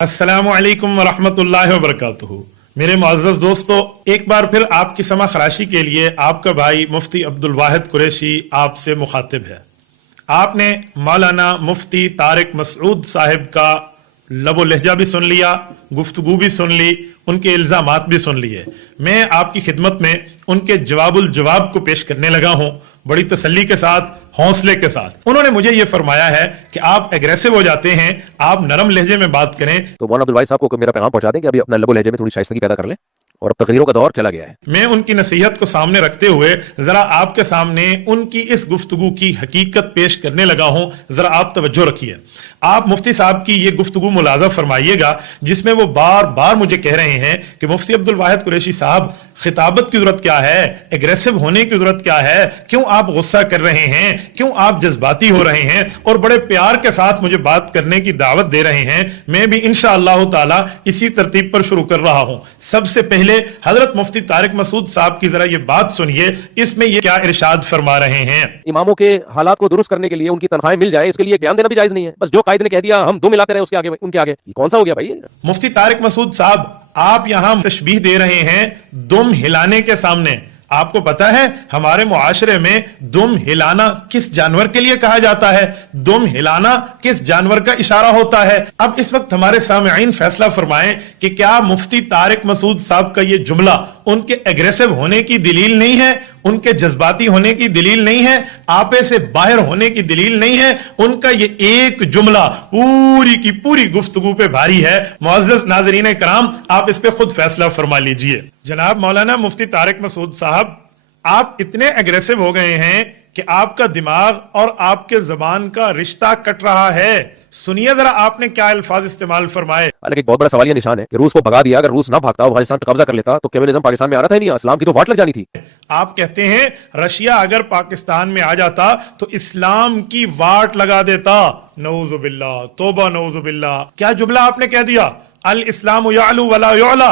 अस्सलामु अलैकुम वरहमतुल्लाहि वबरकातुहू। मेरे मुअज़्ज़ज़ दोस्तों, एक बार फिर आपकी समा खराशी के लिए आपका भाई मुफ्ती अब्दुल वाहिद कुरैशी आपसे मुखातिब है। आपने मौलाना मुफ्ती तारिक मसऊद साहिब का लबो लहजा भी सुन लिया, गुफ्तगू भी सुन ली, उनके इल्जामात भी सुन लिए। मैं आपकी खिदमत में उनके जवाबुल जवाब को पेश करने लगा हूं, बड़ी तसल्ली के साथ, हौसले के साथ। उन्होंने मुझे ये फरमाया है कि आप एग्रेसिव हो जाते हैं, आप नरम लहजे में बात करें। तो मौलाना अब्दुल वाहिद साहब को मेरा पैगाम पहुंचा दें कि अभी अपना लबो लहजे में थोड़ी शाइस्तगी पैदा कर लें, और अब तकरीरों का दौर चला गया है। मैं उनकी नसीहत को सामने रखते हुए जरा आपके सामने उनकी इस गुफ्तगू की हकीकत पेश करने लगा हूं, जरा आप तवज्जो रखिए। आप मुफ्ती साहब की ये गुफ्तगू मुलाजा फरमाइएगा जिसमें वो बार बार मुझे कह रहे हैं कि मुफ्ती अब्दुल वाहिद कुरैशी साहब, खिताबत की जरूरत क्या है, एग्रेसिव होने की जरूरत क्या है, क्यों आप गुस्सा कर रहे हैं, क्यों आप जज्बाती हो रहे हैं, और बड़े प्यार के साथ मुझे बात करने की दावत दे रहे हैं। मैं भी इंशाअल्लाह ताला इसी तरतीब पर शुरू कर रहा हूं। सबसे पहले हजरत मुफ्ती तारिक मसूद साहब की जरा ये बात सुनिए, इसमें ये क्या इरशाद फरमा रहे हैं। इमामों के हालात को दुरुस्त करने के लिए उनकी तनख्वाहें मिल जाए, इसके लिए बयान देना भी जायज नहीं है। बस जो कायदे ने कह दिया हम दो मिलाते रहे उसके आगे, उनके आगे, ये कौन सा हो गया भाई। मुफ्ती तारिक मसूद साहब, आप यहां तशबीह दे रहे हैं दुम हिलाने के सामने। आपको पता है हमारे मुआशरे में दुम हिलाना किस जानवर के लिए कहा जाता है, दुम हिलाना किस जानवर का इशारा होता है। अब इस वक्त हमारे सामईन फैसला फरमाएं कि क्या मुफ्ती तारिक मसूद साहब का ये जुमला उनके एग्रेसिव होने की दलील नहीं है, उनके जज्बाती होने की दलील नहीं है, आपे से बाहर होने की दलील नहीं है। उनका ये एक जुमला पूरी की पूरी गुफ्तगू पे भारी है। मुअज़्ज़ज़ नाज़रीन कराम, आप इस पे खुद फैसला फरमा लीजिए। जनाब मौलाना मुफ्ती तारिक मसूद साहब, आप इतने एग्रेसिव हो गए हैं कि आपका दिमाग और आपके जबान का रिश्ता कट रहा है। सुनिए जरा आपने क्या अल्फाज इस्तेमाल फरमाए। हालांकि एक बहुत बड़ा सवाल ये निशान है कि रूस को भगा दिया, अगर रूस ना भागता, अफगानिस्तान पर कब्जा कर लेता, तो कम्युनिज्म पाकिस्तान में आ रहा था ही नहीं, इस्लाम की तो वाट लग जानी थी। आप कहते हैं रशिया अगर पाकिस्तान में आ जाता तो इस्लाम की वाट लगा देता। नऊजुबिल्लाह, तौबा नऊजुबिल्लाह, क्या जुमला आपने कह दिया। अल इस्लाम यालू वला युला,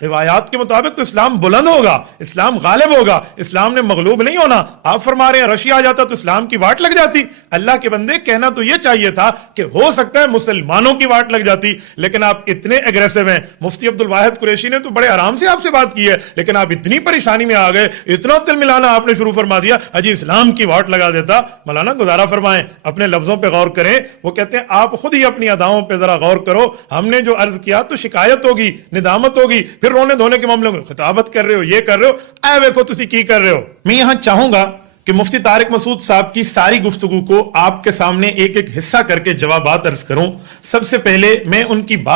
रिवायात के मुताबिक तो इस्लाम बुलंद होगा, इस्लाम गालिब होगा, इस्लाम ने मगलूब नहीं होना। आप फरमा रहे हैं रशिया आ जाता तो इस्लाम की वाट लग जाती। अल्लाह के बंदे, कहना तो यह चाहिए था कि हो सकता है मुसलमानों की वाट लग जाती, लेकिन आप इतने एग्रेसिव हैं। मुफ्ती अब्दुल वाहिद कुरैशी ने तो बड़े आराम से आपसे बात की है, लेकिन आप इतनी परेशानी में आ गए, इतना तिल मिलाना आपने शुरू फरमा दिया, अजी इस्लाम की वाट लगा देता। मौलाना गुजारा फरमाएं, अपने लफ्जों पर गौर करें। वो कहते हैं आप खुद ही अपनी अदाओं पर जरा गौर करो। हमने जो अर्ज किया तो शिकायत होगी, निदामत होगी, फिर रोने धोने के मामले में खिताबत कर रहे हो, ये कर रहे हो, ऐ देखो तुसी की कर रहे हो। मैं यहां चाहूंगा कि मुफ्ती तारिक मसूद साहब की सारी गुफ्तगू को आपके सामने एक एक हिस्सा करके जवाबात अर्ज करूं। सबसे पहले मैं उनकी बात